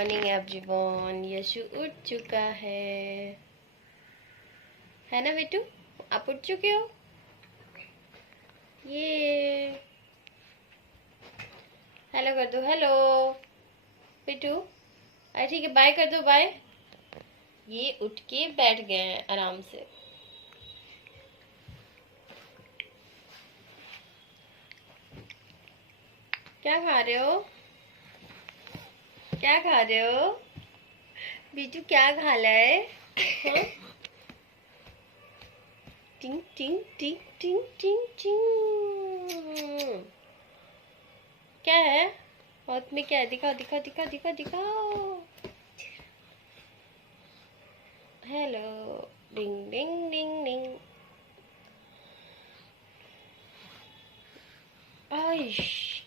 Morning everyone. Yeshu उठ चुका है ना बेटू? आप उठ चुके हो? ये हेलो कर दो। हेलो बेटू। अरे ठीक है, बाय कर दो, बाय। ये उठ के बैठ गए हैं आराम से। क्या खा रहे हो? क्या खा रहे हो बीटू? क्या खा रहा है? हाँ? टिंग टिंग टिंग टिंग टिंग टिंग। क्या है हाथ में? क्या है? दिखाओ दिखाओ दिखाओ दिखाओ दिखाओ। हेलो। डिंग डिंग डिंग डिंग। आइश,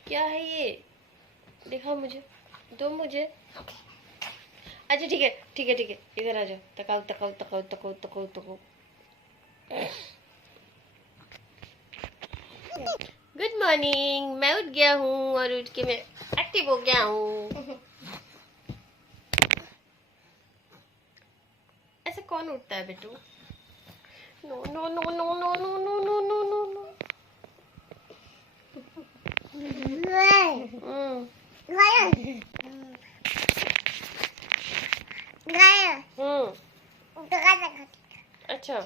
क्या है ये? दिखाओ मुझे, दो मुझे। अच्छा ठीक है ठीक है ठीक है, इधर आ जाओ। तकाओ तकाओ तकाओ तकाओ तकाओ तकाओ। Good morning. मैं उठ गया हूँ और उठ के मैं एक्टिव हो गया हूँ। ऐसे कौन उठता है बेटू? No no no no no no no no no no no. अच्छा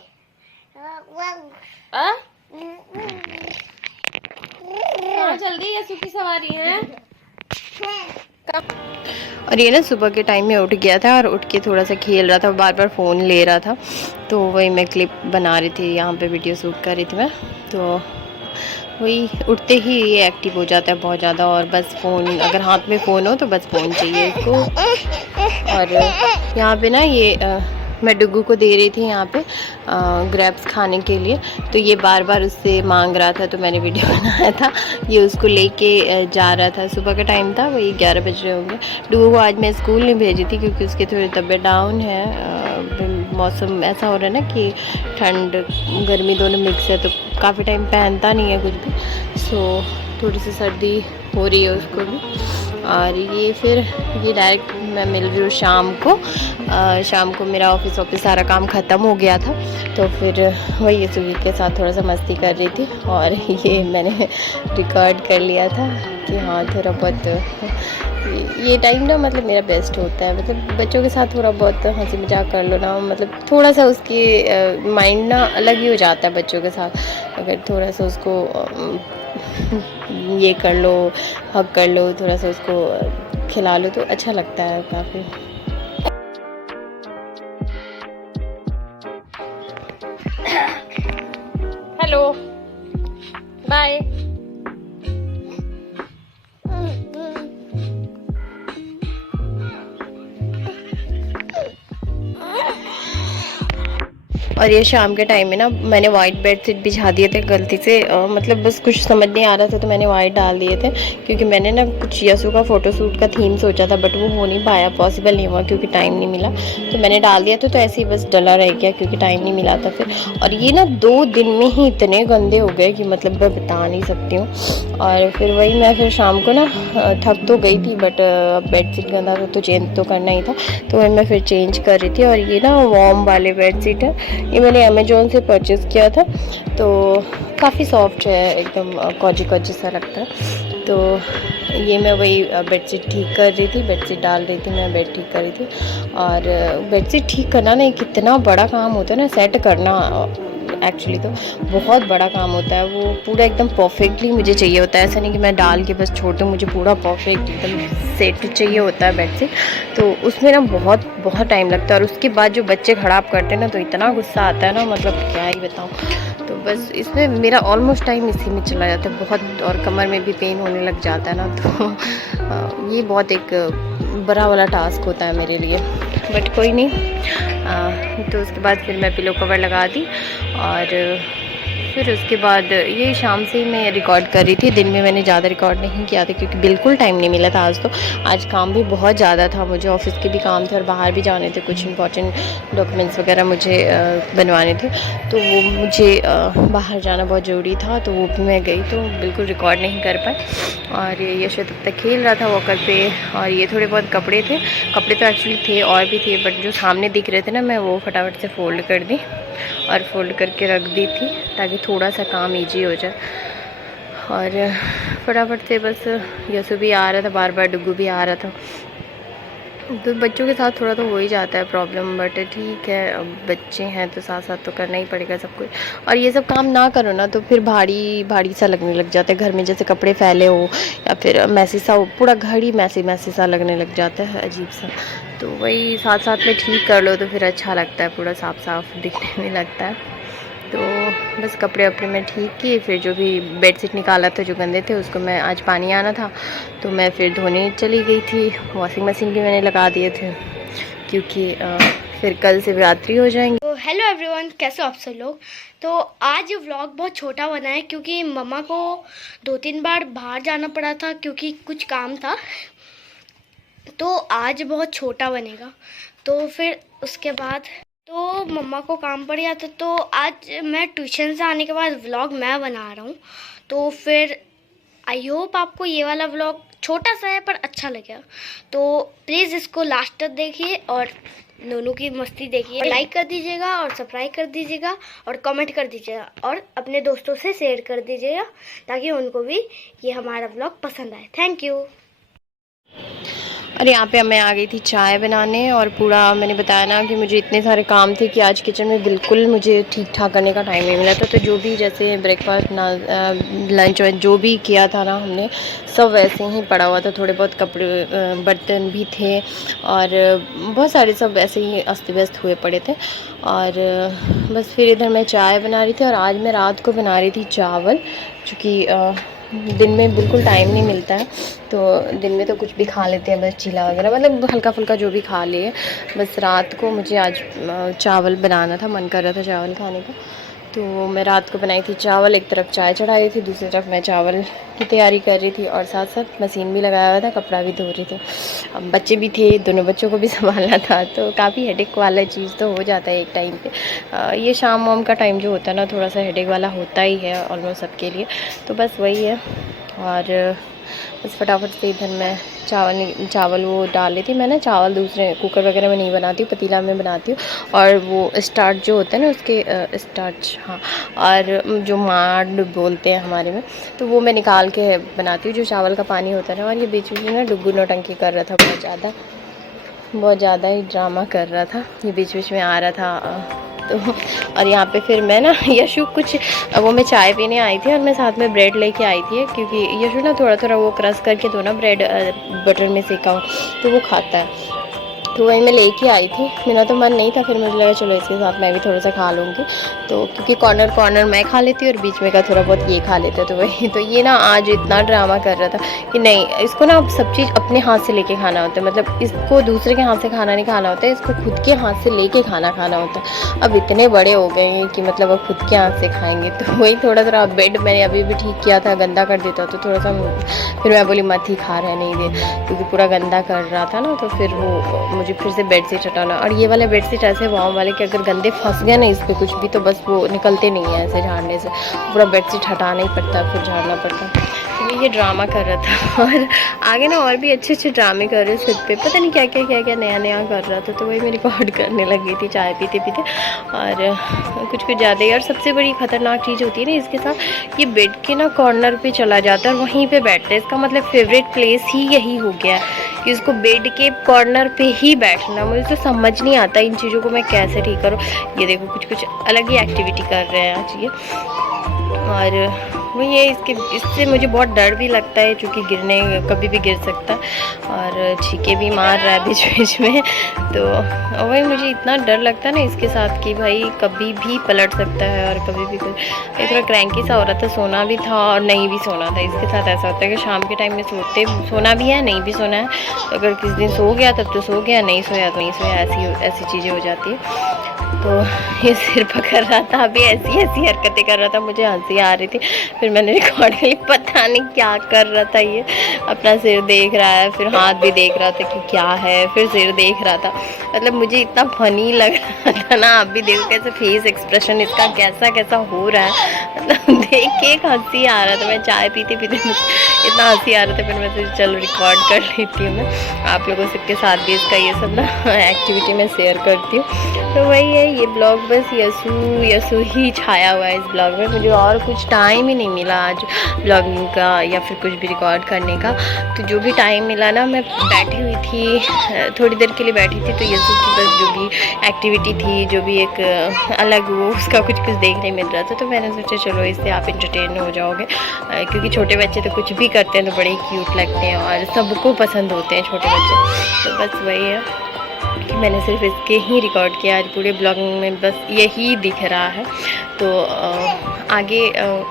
जल्दी यसु की सवारी है। और ये ना सुबह के टाइम में उठ गया था और उठ के थोड़ा सा खेल रहा था, बार बार फ़ोन ले रहा था। तो वही मैं क्लिप बना रही थी, यहाँ पे वीडियो शूट कर रही थी मैं। तो वही उठते ही ये एक्टिव हो जाता है बहुत ज़्यादा, और बस फ़ोन, अगर हाथ में फ़ोन हो तो बस फ़ोन चाहिए इसको। और यहाँ पे ना ये मैं डुगू को दे रही थी यहाँ पे ग्रेप्स खाने के लिए, तो ये बार बार उससे मांग रहा था, तो मैंने वीडियो बनाया था। ये उसको लेके जा रहा था, सुबह का टाइम था, वही 11 बज रहे होंगे। डुगू को आज मैं स्कूल नहीं भेजी थी क्योंकि उसकी थोड़ी तबीयत डाउन है। मौसम ऐसा हो रहा है ना कि ठंड गर्मी दोनों मिक्स है, तो काफ़ी टाइम पहनता नहीं है कुछ भी। सो थोड़ी सी सर्दी हो रही है उसको भी। और ये फिर ये डायरेक्ट मैं मिल रही हूँ शाम को। शाम को मेरा ऑफिस सारा काम ख़त्म हो गया था, तो फिर वही सुबह के साथ थोड़ा सा मस्ती कर रही थी। और ये मैंने रिकॉर्ड कर लिया था कि हाँ थोड़ा बहुत ये टाइम ना मतलब मेरा बेस्ट होता है। मतलब बच्चों के साथ थोड़ा बहुत हंसी मजाक कर लो ना, मतलब थोड़ा सा उसकी माइंड ना अलग ही हो जाता है बच्चों के साथ। अगर थोड़ा सा उसको ये कर लो, हग कर लो, थोड़ा सा उसको खिला लो, तो अच्छा लगता है काफ़ी। Hello bye. और ये शाम के टाइम में ना मैंने वाइट बेडशीट बिछा दिए थे गलती से, मतलब बस कुछ समझ नहीं आ रहा था तो मैंने वाइट डाल दिए थे, क्योंकि मैंने ना कुछ यसु का फ़ोटो शूट का थीम सोचा था, बट वो हो नहीं पाया, पॉसिबल नहीं हुआ क्योंकि टाइम नहीं मिला। तो मैंने डाल दिया था, तो ऐसे ही बस डला रह गया क्योंकि टाइम नहीं मिला था फिर। और ये ना 2 दिन में ही इतने गंदे हो गए कि मतलब मैं बता नहीं सकती हूँ। और फिर वही मैं फिर शाम को ना थक तो गई थी, बट बेडशीट गंदा था तो चेंज तो करना ही था, तो वही मैं फिर चेंज कर रही थी। और ये ना वार्म वाले बेडशीट है, ये मैंने अमेजोन से परचेज़ किया था, तो काफ़ी सॉफ्ट है, एकदम कॉजी कॉजी सा लगता है। तो ये मैं वही बेडशीट ठीक कर रही थी, बेडशीट डाल रही थी, मैं बेड ठीक कर रही थी। और बेडशीट ठीक करना ना कितना बड़ा काम होता है ना, सेट करना एक्चुअली तो बहुत बड़ा काम होता है। वो पूरा एकदम परफेक्टली मुझे चाहिए होता है, ऐसा नहीं कि मैं डाल के बस छोड़ दूँ, मुझे पूरा परफेक्ट एकदम सेट चाहिए होता है बेडशीट। तो उसमें ना बहुत बहुत टाइम लगता है, और उसके बाद जो बच्चे ख़राब करते हैं ना तो इतना गुस्सा आता है ना, मतलब क्या ही बताऊँ। तो बस इसमें मेरा ऑलमोस्ट टाइम इसी में चला जाता है बहुत, और कमर में भी पेन होने लग जाता है ना, तो ये बहुत एक बड़ा वाला टास्क होता है मेरे लिए, बट कोई नहीं। तो उसके बाद फिर मैं पिलो कवर लगा दी, और फिर उसके बाद ये शाम से ही मैं रिकॉर्ड कर रही थी। दिन में मैंने ज़्यादा रिकॉर्ड नहीं किया था क्योंकि बिल्कुल टाइम नहीं मिला था आज तो। आज काम भी बहुत ज़्यादा था, मुझे ऑफिस के भी काम थे और बाहर भी जाने थे, कुछ इंपॉर्टेंट डॉक्यूमेंट्स वगैरह मुझे बनवाने थे, तो वो मुझे बाहर जाना बहुत ज़रूरी था, तो वो भी मैं गई, तो बिल्कुल रिकॉर्ड नहीं कर पाई। और ये यशो तब तक खेल रहा था वॉकर पे। और ये थोड़े बहुत कपड़े तो एक्चुअली थे और भी थे, बट जो सामने दिख रहे थे ना, मैं वो फटाफट से फ़ोल्ड कर दी और फोल्ड करके रख दी थी ताकि थोड़ा सा काम ईजी हो जाए। और फटाफट से बस यसु भी आ रहा था, बार बार डुगू भी आ रहा था, तो बच्चों के साथ थोड़ा तो हो ही जाता है प्रॉब्लम, बट ठीक है, अब बच्चे हैं तो साथ साथ तो करना ही पड़ेगा सब कुछ। और ये सब काम ना करो ना तो फिर भारी भारी सा लगने लग जाता है घर में, जैसे कपड़े फैले हो या फिर मैसी सा हो, पूरा घर ही मैसी मैसी सा लगने लग जाता है, अजीब सा। तो वही साथ साथ में ठीक कर लो तो फिर अच्छा लगता है, पूरा साफ साफ दिखने में लगता है। तो बस कपड़े वपड़े में ठीक किए, फिर जो भी बेडशीट निकाला था जो गंदे थे उसको मैं, आज पानी आना था तो मैं फिर धोने चली गई थी। वॉशिंग मशीन भी मैंने लगा दिए थे क्योंकि फिर कल से रात्रि हो जाएंगी। तो हेलो एवरीवन, कैसे हो आप सब लोग। तो आज व्लॉग बहुत छोटा बना है क्योंकि मम्मा को 2-3 बार बाहर जाना पड़ा था क्योंकि कुछ काम था, तो आज बहुत छोटा बनेगा। तो फिर उसके बाद तो मम्मा को काम पड़ गया था, तो आज मैं ट्यूशन से आने के बाद व्लॉग मैं बना रहा हूँ। तो फिर आई होप आपको ये वाला व्लॉग छोटा सा है पर अच्छा लगा, तो प्लीज़ इसको लास्ट तक देखिए और दोनों की मस्ती देखिए। लाइक कर दीजिएगा और सब्सक्राइब कर दीजिएगा और कमेंट कर दीजिएगा और अपने दोस्तों से शेयर कर दीजिएगा ताकि उनको भी ये हमारा व्लॉग पसंद आए। Thank you. और यहाँ पे मैं आ गई थी चाय बनाने, और पूरा मैंने बताया ना कि मुझे इतने सारे काम थे कि आज किचन में बिल्कुल मुझे ठीक ठाक करने का टाइम नहीं मिला था। तो जो भी जैसे ब्रेकफास्ट ना लंच जो भी किया था ना हमने, सब वैसे ही पड़ा हुआ था। थोड़े बहुत कपड़े बर्तन भी थे और बहुत सारे सब वैसे ही अस्त व्यस्त हुए पड़े थे। और बस फिर इधर मैं चाय बना रही थी, और आज मैं रात को बना रही थी चावल, चूँकि दिन में बिल्कुल टाइम नहीं मिलता है, तो दिन में तो कुछ भी खा लेते हैं, बस चीला वगैरह, मतलब हल्का फुल्का जो भी खा लिए। बस रात को मुझे आज चावल बनाना था, मन कर रहा था चावल खाने का, तो मैं रात को बनाई थी चावल। एक तरफ चाय चढ़ाई थी, दूसरी तरफ मैं चावल की तैयारी कर रही थी, और साथ साथ मशीन भी लगाया हुआ था, कपड़ा भी धो रही थी। अब बच्चे भी थे, दोनों बच्चों को भी संभालना था, तो काफ़ी हेडेक वाला चीज़ तो हो जाता है एक टाइम पे। ये शाम वाम का टाइम जो होता है ना, थोड़ा सा हेडेक वाला होता ही है ऑलमोस्ट सबके लिए, तो बस वही है। और बस फटाफट से इधर मैं चावल वो डाल लेती। मैं ना चावल दूसरे कुकर वगैरह में नहीं बनाती हूँ, पतीला में बनाती हूँ। और वो स्टार्च जो होता है ना उसके स्टार्च, हाँ, और जो मांड बोलते हैं हमारे में, तो वो मैं निकाल के बनाती हूँ, जो चावल का पानी होता है ना। और ये बीच में ना डुग्गू नौटंकी कर रहा था, बहुत ज़्यादा ही ड्रामा कर रहा था, ये बीच बीच में आ रहा था। तो और यहाँ पे फिर मैं ना यशु कुछ, वो मैं चाय पीने आई थी और मैं साथ में ब्रेड लेके आई थी, क्योंकि यशु ना थोड़ा थोड़ा वो क्रश करके दो ना ब्रेड बटर में सेका हो तो वो खाता है, तो वही मैं लेके आई थी। मेरा तो मन नहीं था, फिर मुझे लगा चलो इसके साथ मैं भी थोड़ा सा खा लूँगी, तो क्योंकि कॉर्नर मैं खा लेती और बीच में का थोड़ा बहुत ये खा लेते, तो वही। तो ये ना आज इतना ड्रामा कर रहा था कि नहीं, इसको ना सब चीज़ अपने हाथ से लेके खाना होता है, मतलब इसको दूसरे के हाथ से खाना नहीं खाना होता है, इसको खुद के हाथ से लेके खाना होता है। अब इतने बड़े हो गए हैं कि मतलब अब खुद के हाथ से खाएंगे, तो वही थोड़ा थोड़ा बेड मैंने अभी भी ठीक किया था, गंदा कर देता तो थोड़ा सा, फिर मैं बोली मत ही खा रहने दे, क्योंकि पूरा गंदा कर रहा था ना, तो फिर वो मुझे फिर से बेडशीट हटाना। और ये वाले बेडशीट ऐसे वाम वाले कि अगर गंदे फंस गए ना इस पर कुछ भी, तो बस वो निकलते नहीं है ऐसे झाड़ने से, पूरा बेडशीट हटाना ही पड़ता है, फिर झाड़ना पड़ता है। तो ये ड्रामा कर रहा था, और आगे ना और भी अच्छे अच्छे ड्रामे कर रहे छत पे, पता नहीं क्या क्या नया कर रहा था, तो वही मैं रिकॉर्ड करने लगी थी चाय पीते पीते, और कुछ ज़्यादा ही। और सबसे बड़ी ख़तरनाक चीज़ होती है ना इसके साथ, ये बेड के ना कॉर्नर पे चला जाता है और वहीं पे बैठता है। इसका मतलब फेवरेट प्लेस ही यही हो गया है कि उसको बेड के कॉर्नर पे ही बैठना। मुझे तो समझ नहीं आता इन चीज़ों को मैं कैसे ठीक करूँ। ये देखो कुछ अलग ही एक्टिविटी कर रहे हैं आज ये, और वो ये इससे मुझे बहुत डर भी लगता है, क्योंकि कभी भी गिर सकता है, और छीके भी मार रहा है बीच बीच में, तो वही मुझे इतना डर लगता है ना इसके साथ कि भाई कभी भी पलट सकता है, और कभी भी एक थोड़ा क्रैंकी सा हो रहा था, सोना भी था और नहीं भी सोना था। इसके साथ ऐसा होता है कि शाम के टाइम में सोना भी है, नहीं भी सोना है, अगर किसी दिन सो गया तब तो सो गया, नहीं सोया तो नहीं सोया, ऐसी चीज़ें हो जाती है। तो ये सिर पकड़ रहा था, अभी ऐसी ऐसी हरकतें कर रहा था, मुझे हंसी आ रही थी। फिर मैंने रिकॉर्ड कर ली, पता नहीं क्या कर रहा था ये, अपना सिर देख रहा है, फिर हाथ भी देख रहा था कि क्या है, फिर सिर देख रहा था। मतलब मुझे इतना फनी लग रहा था ना, आप भी देखो कैसे फेस एक्सप्रेशन इसका कैसा कैसा हो रहा है। मतलब देख के एक हंसी आ रहा था, मैं चाय पीते पीते मुझे इतना हंसी आ रहा था, फिर मैं तो चलो रिकॉर्ड कर लेती हूँ मैं, आप लोगों सबके साथ भी इसका ये सब ना एक्टिविटी में शेयर करती हूँ। तो वही है, ये ब्लॉग बस यसू ही छाया हुआ है इस ब्लॉग में। मुझे और कुछ टाइम ही नहीं मिला आज ब्लॉगिंग का या फिर कुछ भी रिकॉर्ड करने का। तो जो भी टाइम मिला ना, मैं बैठी हुई थी, थोड़ी देर के लिए बैठी थी, तो यसू की बस जो भी एक्टिविटी थी, जो भी एक अलग वो उसका कुछ देखने मिल रहा था, तो मैंने सोचा चलो इससे आप इंटरटेन हो जाओगे, क्योंकि छोटे बच्चे तो कुछ भी करते हैं तो बड़े ही क्यूट लगते हैं और सबको पसंद होते हैं छोटे बच्चे। तो बस वही है कि मैंने सिर्फ इसके ही रिकॉर्ड किया, आज पूरे ब्लॉग में बस यही दिख रहा है। तो आगे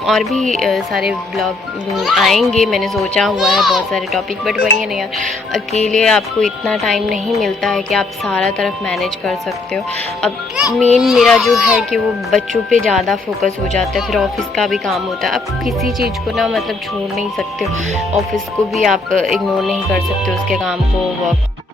और भी सारे ब्लॉग आएंगे, मैंने सोचा हुआ है बहुत सारे टॉपिक, बट वही है ना यार, अकेले आपको इतना टाइम नहीं मिलता है कि आप सारा तरफ मैनेज कर सकते हो। अब मेन मेरा जो है कि वो बच्चों पे ज़्यादा फोकस हो जाता है, फिर ऑफिस का भी काम होता है। अब किसी चीज़ को ना मतलब छोड़ नहीं सकते हो, ऑफिस को भी आप इग्नोर नहीं कर सकते, उसके काम को, वर्क